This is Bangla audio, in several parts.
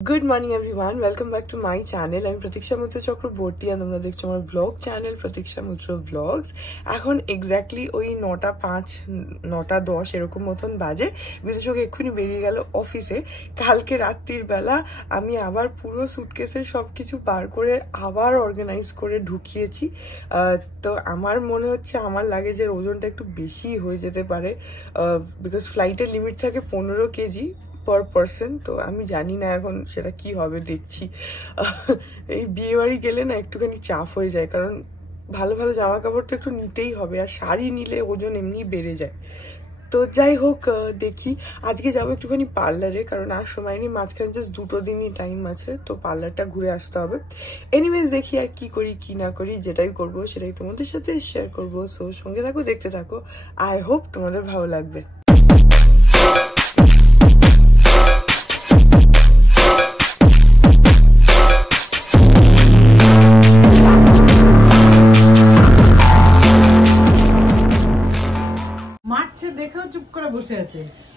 Good morning everyone, welcome back to my channel. I'm Pratiksha Mitra Chakraborty and তোমরা দেখছো আমার vlog channel Pratiksha Mitra Vlogs. এখন এক্স্যাক্টলি ওই 9:05 9:10 এরকম মতন বাজে। বিদেশক এক্ষুনি বেরিয়ে গেল অফিসে। কালকে রাত্রির বেলা আমি আবার পুরো সুটকেসের সবকিছু বার করে আবার অর্গানাইজ করে ঢুকিয়েছি। তো আমার মনে হচ্ছে আমার লাগেজের ওজনটা একটু বেশি হয়ে যেতে পারে, বিকজ ফ্লাইটের লিমিট থাকে 15 কেজি per person। তো আমি জানি না এখন সেটা কি হবে, দেখছি। এই বিয়ে বাড়ি গেলে না একটুখানি চাপ হয়ে যায়, কারণ ভালো ভালো জামা কাপড় তো একটু নিতেই হবে, আর শাড়ি নিলে ওজন এমনি বেড়ে যায়। তো যাই হোক, দেখি আজকে যাবো একটুখানি পার্লারে, কারণ আর সময় নেই, মাঝখানে জাস্ট 2 দিনই টাইম আছে, তো পার্লারটা ঘুরে আসতে হবে। এনিওয়েজ দেখি আর কি করি কি না করি, যেটাই করবো সেটাই তোমাদের সাথে শেয়ার করবো। সো সঙ্গে থাকো, দেখতে থাকো, আই হোপ তোমাদের ভালো লাগবে।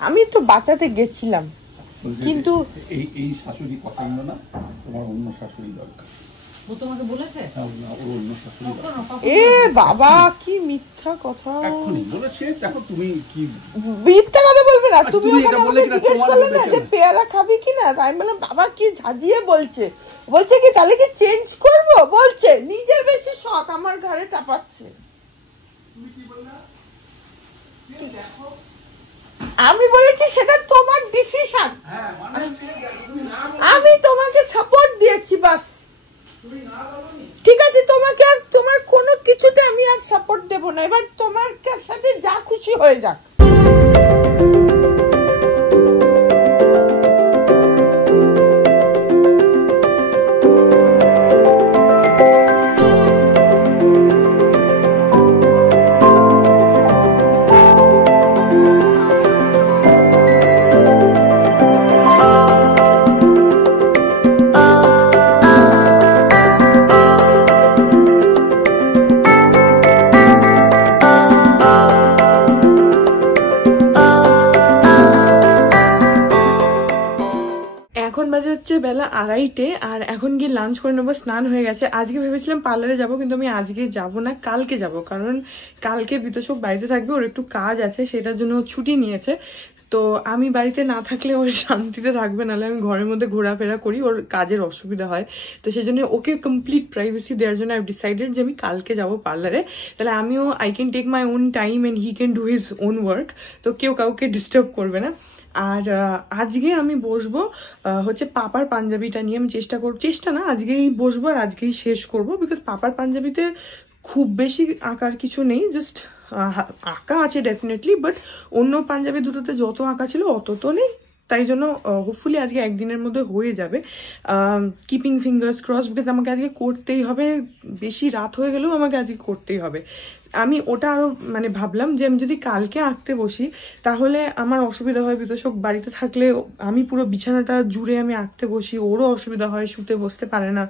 আমি তো বাঁচাতে গেছিলাম, কিন্তু এই শাশুড়ি পছন্দ না, তোমার অন্য শাশুড়ি দরকার। ও তোমাকে বলেছে? এ বাবা, কি মিথ্যা কথা বলেছে। দেখো তুমি কি মিথ্যা কথা বলবে না, তুমি এটা বলে কিনা তোমার না যে পেয়ারা খাবি কিনা, আমি বললাম বাবা কি ঝাঁজিয়ে বলছে, বলছে কি তাহলে কি চেঞ্জ করব, বলছে নিজের বেশি শখ আমার ঘরে চাপাচ্ছে। তুমি কি বললা? দেখো আমি বলেছি সেটা তোমার ডিসিশন, আমি তোমাকে সাপোর্ট দিয়েছি, বাস। ঠিক আছে, তোমাকে আর তোমার কোনো কিছুতে আমি আর সাপোর্ট দেবো না, এবার তোমার সাথে যা খুশি হয়ে যাক। এখন বাজে হচ্ছে বেলা 2:30, আর এখন গিয়ে লাঞ্চ করে নেবো। স্নান হয়ে গেছে। আজকে ভেবেছিলাম পার্লারে যাব, কিন্তু আমি আজকে যাব না, কালকে যাব, কারণ কালকে বিতোষক বাড়িতে থাকবে, ওর একটু কাজ আছে, সেটার জন্য ও ছুটি নিয়েছে। তো আমি বাড়িতে না থাকলে ওর শান্তিতে থাকবে, নাহলে আমি ঘরের মধ্যে ঘোরাফেরা করি, ওর কাজের অসুবিধা হয়। তো সেই জন্য ওকে কমপ্লিট প্রাইভেসি দেওয়ার জন্য আই ডিসাইডেড যে আমি কালকে যাব পার্লারে। তাহলে আমিও I can take my own time and he can do his own work, তো কেউ কাউকে ডিস্টার্ব করবে না। আর আজকে আমি বসবো হচ্ছে পাপার পাঞ্জাবিটা নিয়ে। আমি চেষ্টা না, আজকেই বসবো আর আজকেই শেষ করবো, বিকজ পাপার পাঞ্জাবিতে খুব বেশি আঁকার কিছু নেই, জাস্ট আঁকা আছে ডেফিনেটলি, বাট অন্য পাঞ্জাবি দুটোতে যত আঁকা ছিল অত তো নেই। তাই জন্য হোপফুলি আজকে একদিনের মধ্যে হয়ে যাবে। কিপিং ফিঙ্গার্স ক্রস, বিকজ আমাকে আজকে করতেই হবে, বেশি রাত হয়ে গেলেও আমাকে আজকে করতেই হবে। আমি ওটা আরো মানে ভাবলাম যে আমি যদি কালকে আঁকতে বসি তাহলে আমার অসুবিধা হয়, বিতোষক বাড়িতে থাকলে আমি পুরো বিছানাটা জুড়ে আমি আঁকতে বসি, ওরও অসুবিধা হয়, শুতে বসতে পারে না,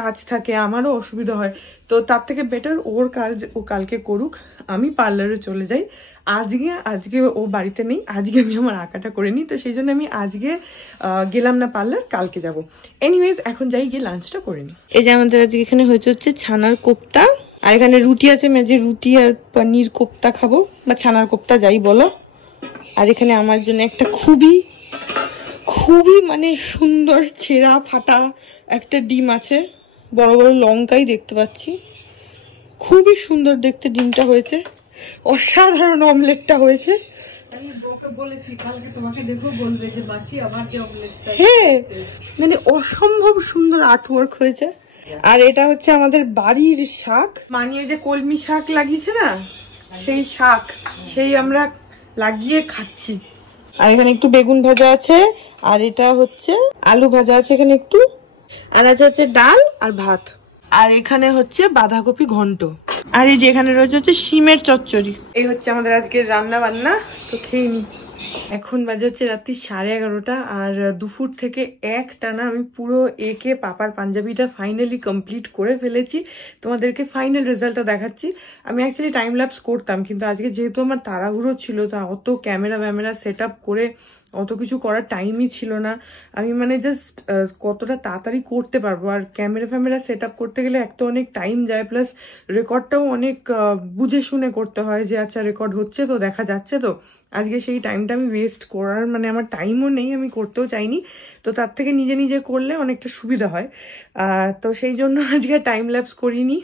কাজ থাকে, আমারও অসুবিধা হয়। তো তার থেকে বেটার ওর কাজ ও কালকে করুক, আমি পার্লারে চলে যাই। আজকে ও বাড়িতে নেই, আজকে আমি আমার আঁকাটা করে নিই। তো সেই জন্য আমি আজকে গেলাম না পার্লার, কালকে যাব। এনিওয়েজ এখন যাই, গিয়ে লাঞ্চটা করে নিই। এই যে আমাদের আজকে এখানে হচ্ছে ছানার কোপ্তা, আর এখানে রুটি আছে, মেজে রুটি আর পনির কোপ্তা খাবো, বা ছানার কোপ্তা যাই বলো। আর এখানে আমার জন্য একটা খুবই মানে সুন্দর ছেঁড়া ফাটা একটা ডিম আছে, বড় বড় লঙ্কাই দেখতে পাচ্ছি, খুবই সুন্দর দেখতে ডিমটা হয়েছে, অসাধারণ অমলেটটা হয়েছে। হ্যাঁ, মানে অসম্ভব সুন্দর আর্টওয়ার্ক হয়েছে। আর এটা হচ্ছে আমাদের বাড়ির শাক, মানিয়ে যে কলমি শাক লাগিয়েছে না, সেই শাক, সেই আমরা লাগিয়ে খাচ্ছি। আর এখানে একটু বেগুন ভাজা আছে, আর এটা হচ্ছে আলু ভাজা আছে এখানে একটু, আর আছে হচ্ছে ডাল আর ভাত, আর এখানে হচ্ছে বাঁধাকপি ঘন্ট, আর এই যে এখানে রয়েছে হচ্ছে শিমের চচ্চড়ি। এই হচ্ছে আমাদের আজকের রান্না বান্না, তো খেয়ে নি। এখন বাজে হচ্ছে রাত্রি 11:30, আর দুপুর থেকে এক টানা আমি পুরো একে পাপার পাঞ্জাবিটা ফাইনালি কমপ্লিট করে ফেলেছি। তোমাদেরকে ফাইনাল রেজাল্টটা দেখাচ্ছি। আমি অ্যাকচুয়ালি টাইম ল্যাপস করতাম, কিন্তু আজকে যেহেতু আমার তাড়াহুড়ো ছিল, তা অত ক্যামেরা সেট আপ করে অত কিছু করার টাইমই ছিল না। আমি মানে জাস্ট কতটা তাড়াতাড়ি করতে পারবো, আর ক্যামেরা সেট আপ করতে গেলে এক তো অনেক টাইম যায়, প্লাস রেকর্ডটাও অনেক বুঝে শুনে করতে হয় যে আচ্ছা রেকর্ড হচ্ছে তো, দেখা যাচ্ছে তো। আজকে সেই টাইমটা আমি ওয়েস্ট করার মানে আমার টাইমও নেই, আমি করতেও চাইনি। তো তার থেকে নিজে নিজে করলে অনেকটা সুবিধা হয়। তো সেই জন্য আজকে টাইম ল্যাপস করিনি।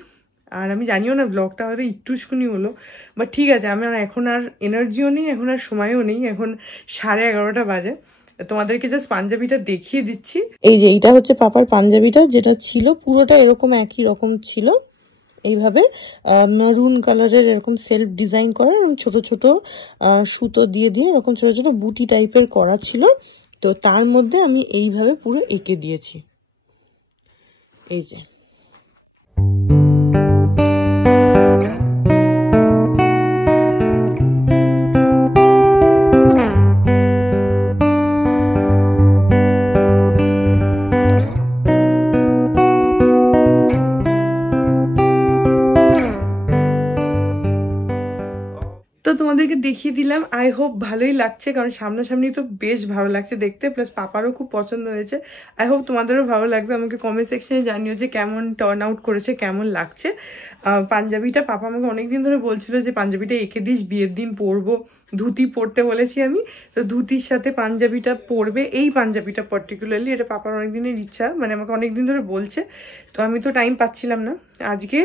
আর আমি জানিও না ব্লগটা হয়তো একটুখানি হলো, বাট ঠিক আছে, আমার এখন আর এনার্জিও নেই, এখন আর সময়ও নেই, এখন 11:30 বাজে। তোমাদেরকে জাস্ট পাঞ্জাবিটা দেখিয়ে দিচ্ছি। এই যে এইটা হচ্ছে পাপার পাঞ্জাবিটা, যেটা ছিল পুরোটা এরকম একই রকম ছিল, এইভাবে মেরুন কালারের এরকম সেলফ ডিজাইন করা, এবং ছোট ছোট সুতো দিয়ে দিয়ে এরকম ছোট ছোট বুটি টাইপের করা ছিল। তো তার মধ্যে আমি এইভাবে পুরো এঁকে দিয়েছি, এই যে। তো তোমাদেরকে দেখিয়ে দিলাম, আই হোপ ভালোই লাগছে, কারণ সামনাসামনি তো বেশ ভালো লাগছে দেখতে, প্লাস পাপারও খুব পছন্দ হয়েছে। আই হোপ তোমাদেরও ভালো লাগবে। আমাকে কমেন্ট সেকশনে জানিও যে কেমন টার্ন আউট করেছে, কেমন লাগছে। পাঞ্জাবিটা পাপা আমাকে অনেকদিন ধরে বলছিল যে পাঞ্জাবিটা এঁকে দিস, বিয়ের দিন পরবো। ধুতি পরতে বলেছি আমি, তো ধুতির সাথে পাঞ্জাবিটা পরবে, এই পাঞ্জাবিটা পার্টিকুলারলি, এটা পাপার অনেকদিনের ইচ্ছা, মানে আমাকে অনেকদিন ধরে বলছে। তো আমি তো টাইম পাচ্ছিলাম না আজকে,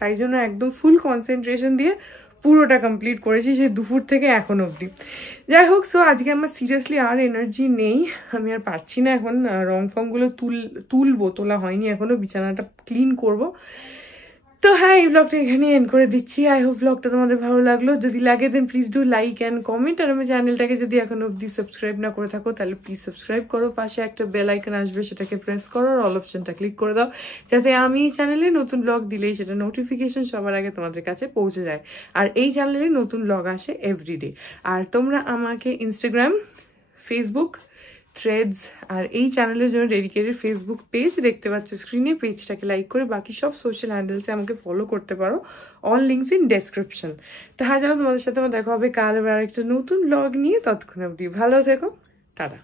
তাই জন্য একদম ফুল কনসেন্ট্রেশন দিয়ে পুরোটা কমপ্লিট করেছি, সেই দুপুর থেকে এখন অবধি। যাই হোক, সো আজকে আমার সিরিয়াসলি আর এনার্জি নেই, আমি আর পারছি না। এখন রং ফংগুলো তুলবো, তোলা হয়নি এখনো, বিছানাটা ক্লিন করব। তো হ্যাঁ, এই ব্লগটা এখানে এন্ড করে দিচ্ছি। আই হোপ ব্লগটা তোমাদের ভালো লাগলো। যদি লাগে দেন please do like and comment. আর আমার চ্যানেলটাকে যদি এখন অবধি সাবস্ক্রাইব না করে থাকো তাহলে প্লিজ সাবস্ক্রাইব করো। পাশে একটা বেল আইকন আসবে, সেটাকে প্রেস করো, আর অল অপশনটা ক্লিক করে দাও, যাতে আমি এই চ্যানেলে নতুন ব্লগ দিলেই সেটা নোটিফিকেশন সবার আগে তোমাদের কাছে পৌঁছে যায়। আর এই চ্যানেলে নতুন ব্লগ আসে এভরিডে। আর তোমরা আমাকে ইনস্টাগ্রাম, ফেসবুক, থ্রেডস আর এই চ্যানেলের জন্য ডেডিকেটেড ফেসবুক পেজ দেখতে পাচ্ছ স্ক্রিনে, পেজটাকে লাইক করে বাকি সব সোশ্যাল হ্যান্ডেলসে আমাকে ফলো করতে পারো। All links in description. তো হ্যাঁ, জানো তোমাদের সাথে আমার দেখা হবে কাল আবার একটা নতুন ব্লগ নিয়ে। ততক্ষণ অবধি ভালো থেকো, টাটা।